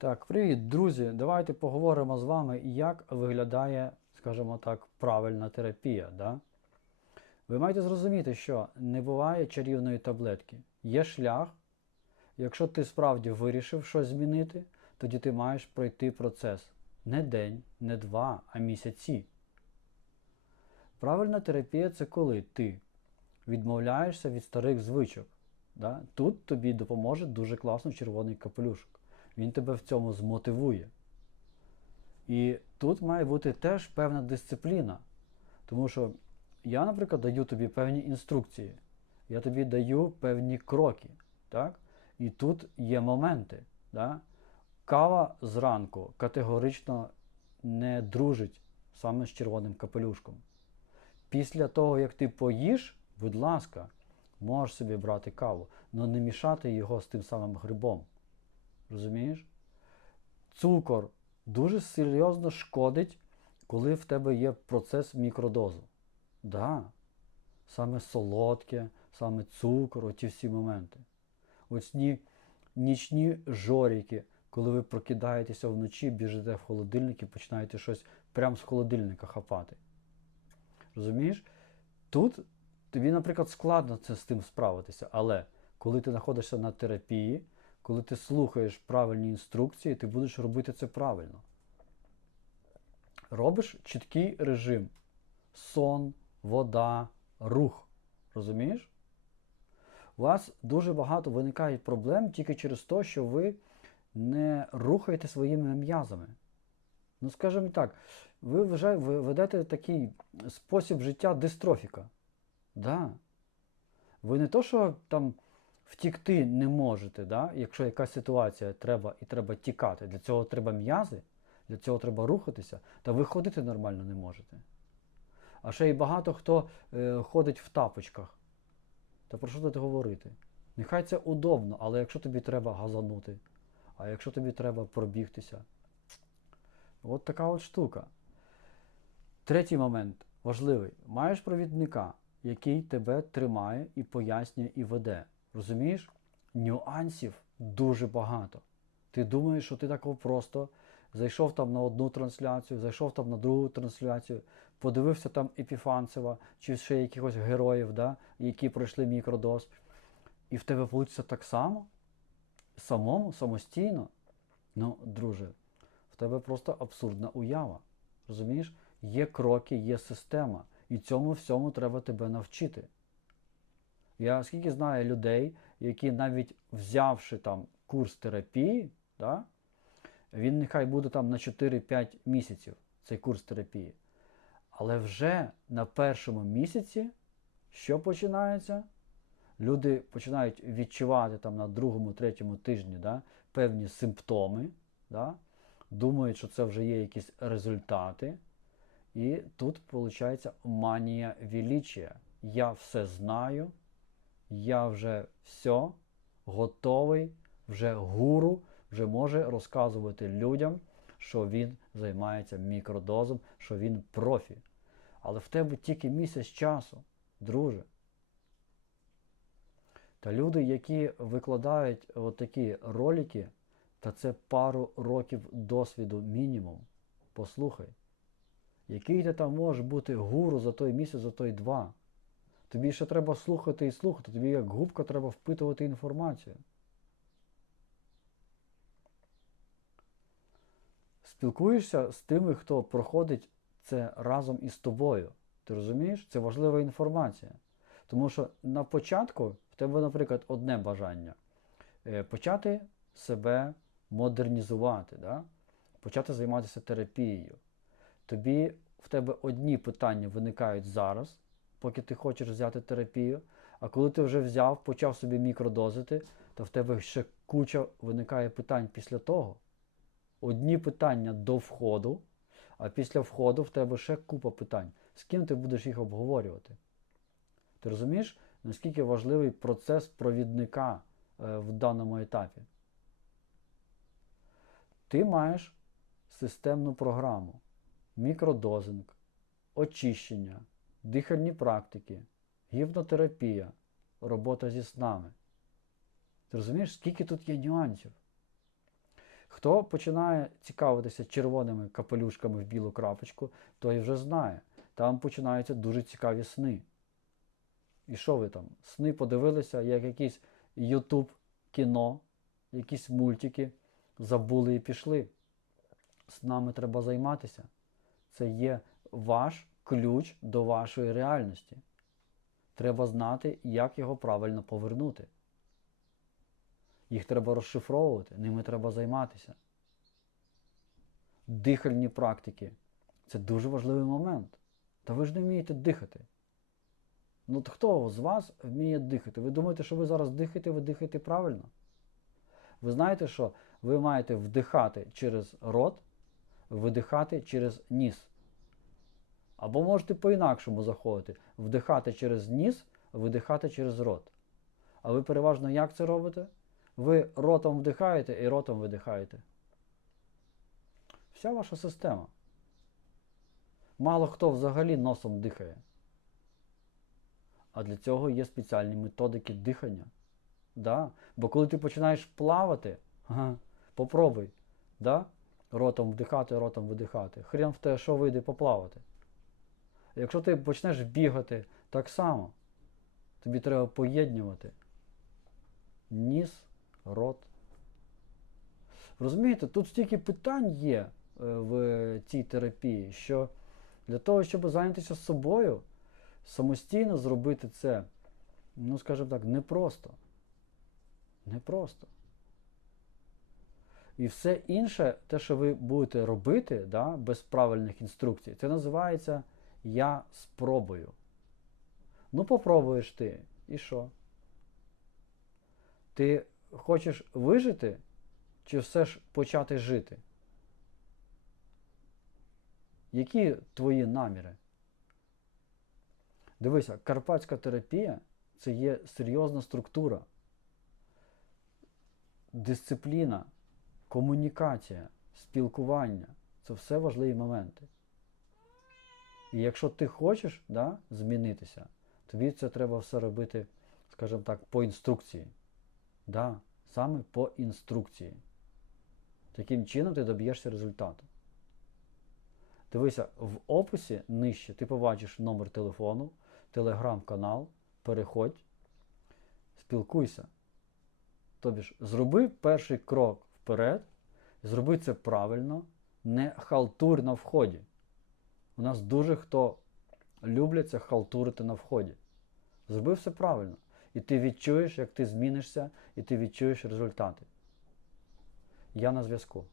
Так, привіт, друзі! Давайте поговоримо з вами, як виглядає, скажімо так, правильна терапія. Да? Ви маєте зрозуміти, що не буває чарівної таблетки. Є шлях. Якщо ти справді вирішив щось змінити, тоді ти маєш пройти процес не день, не два, а місяці. Правильна терапія це коли ти відмовляєшся від старих звичок. Да? Тут тобі допоможе дуже класно червоний капелюшок. Він тебе в цьому змотивує. І тут має бути теж певна дисципліна. Тому що я, наприклад, даю тобі певні інструкції, я тобі даю певні кроки. Так? І тут є моменти. Да? Кава зранку категорично не дружить саме з червоним капелюшком. Після того, як ти поїш, будь ласка, можеш собі брати каву, але не мішати його з тим самим грибом. Розумієш? Цукор дуже серйозно шкодить, коли в тебе є процес мікродозу. Да. Саме солодке, саме цукор, оті всі моменти. Оці нічні жоріки, коли ви прокидаєтеся вночі, біжите в холодильник і починаєте щось прямо з холодильника хапати. Розумієш? Тут тобі, наприклад, складно це з тим справитися, але коли ти знаходишся на терапії, коли ти слухаєш правильні інструкції, ти будеш робити це правильно. Робиш чіткий режим: сон, вода, рух. Розумієш? У вас дуже багато виникає проблем тільки через те, що ви не рухаєте своїми м'язами. Ну, скажімо так, ви, вважає- ви ведете такий спосіб життя дистрофіка. Да. Ви не то, що там втікти не можете, да? якщо якась ситуація треба і треба тікати. Для цього треба м'язи, для цього треба рухатися, та ви ходити нормально не можете. А ще й багато хто е, ходить в тапочках. Та про що тут говорити? Нехай це удобно, але якщо тобі треба газанути, а якщо тобі треба пробігтися. От така от штука. Третій момент важливий. Маєш провідника, який тебе тримає і пояснює і веде. Розумієш? Нюансів дуже багато. Ти думаєш, що ти так просто зайшов там на одну трансляцію, зайшов там на другу трансляцію, подивився там Епіфанцева чи ще якихось героїв, да, які пройшли мікродоз, і в тебе вийде так само? Самому, самостійно? Ну, друже, в тебе просто абсурдна уява. Розумієш? Є кроки, є система. І цьому всьому треба тебе навчити. Я скільки знаю людей, які навіть взявши там курс терапії, да, він нехай буде там на 4-5 місяців, цей курс терапії. Але вже на першому місяці, що починається? Люди починають відчувати там на другому, третьому тижні да, певні симптоми, да, думають, що це вже є якісь результати. І тут виходить манія величия. Я все знаю, я вже все готовий, вже гуру, вже може розказувати людям, що він займається мікродозом, що він профі. Але в тебе тільки місяць часу, друже. Та люди, які викладають такі ролики, та це пару років досвіду мінімум. Послухай. Який ти там можеш бути гуру за той місяць, за той два? Тобі ще треба слухати і слухати, тобі як губка треба впитувати інформацію. Спілкуєшся з тими, хто проходить це разом із тобою. Ти розумієш? Це важлива інформація. Тому що на початку в тебе, наприклад, одне бажання е, почати себе модернізувати, да? почати займатися терапією. Тобі в тебе одні питання виникають зараз, поки ти хочеш взяти терапію. А коли ти вже взяв, почав собі мікродозити, то в тебе ще куча виникає питань після того. Одні питання до входу, а після входу в тебе ще купа питань. З ким ти будеш їх обговорювати? Ти розумієш, наскільки важливий процес провідника е, в даному етапі? Ти маєш системну програму мікродозинг, очищення, дихальні практики, гіпнотерапія, робота зі снами. Ти розумієш, скільки тут є нюансів? Хто починає цікавитися червоними капелюшками в білу крапочку, той вже знає. Там починаються дуже цікаві сни. І що ви там? Сни подивилися, як якийсь Ютуб кіно, якісь мультики, забули і пішли. З нами треба займатися. Це є ваш ключ до вашої реальності. Треба знати, як його правильно повернути. Їх треба розшифровувати, ними треба займатися. Дихальні практики це дуже важливий момент. Та ви ж не вмієте дихати. Ну, то хто з вас вміє дихати? Ви думаєте, що ви зараз дихаєте, ви дихаєте правильно? Ви знаєте, що ви маєте вдихати через рот, видихати через ніс. Або можете по-інакшому заходити. Вдихати через ніс, видихати через рот. А ви переважно як це робите? Ви ротом вдихаєте і ротом видихаєте. Вся ваша система. Мало хто взагалі носом дихає. А для цього є спеціальні методики дихання. Да? Бо коли ти починаєш плавати, ага, попробуй, да? ротом вдихати, ротом видихати. Хрен в те, що вийде поплавати. Якщо ти почнеш бігати так само, тобі треба поєднувати ніс, рот. Розумієте, тут стільки питань є е, в цій терапії, що для того, щоб зайнятися собою, самостійно зробити це, ну, скажімо так, непросто. Непросто. І все інше, те, що ви будете робити, да, без правильних інструкцій, це називається я спробую. Ну, попробуєш ти. І що? Ти хочеш вижити, чи все ж почати жити? Які твої наміри? Дивися, карпатська терапія це є серйозна структура, дисципліна, комунікація, спілкування це все важливі моменти. І якщо ти хочеш да, змінитися, тобі це треба все робити, скажімо так, по інструкції. Да, саме по інструкції. Таким чином ти доб'єшся результату. Дивися, в описі нижче ти побачиш номер телефону, телеграм-канал, переходь, спілкуйся. Тобі ж, зроби перший крок вперед, зроби це правильно, не халтур на вході. У нас дуже хто любляться халтурити на вході. Зроби все правильно. І ти відчуєш, як ти змінишся, і ти відчуєш результати. Я на зв'язку.